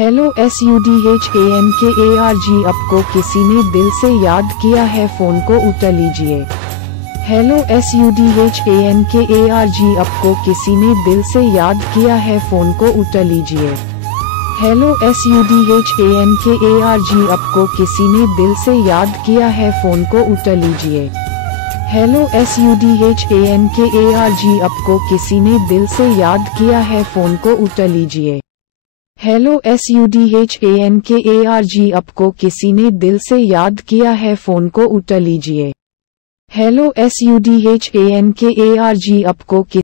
Hello SUDHANKARG आपको किसी ने दिल से याद किया है, फोन को उठा लीजिए। हेलो SUDHANKARG आपको किसी ने दिल से याद किया है, फोन को उठा लीजिए। हेलो SUDHANKARG आपको किसी ने दिल से याद किया है, फोन को उठा लीजिए। हेलो SUDHANKARG आपको किसी ने दिल से याद किया है, फोन को उठा लीजिए। हेलो SUDHANKARG आपको किसी ने दिल से याद किया है, फोन को उठा लीजिए। हेलो SUDHANKARG आपको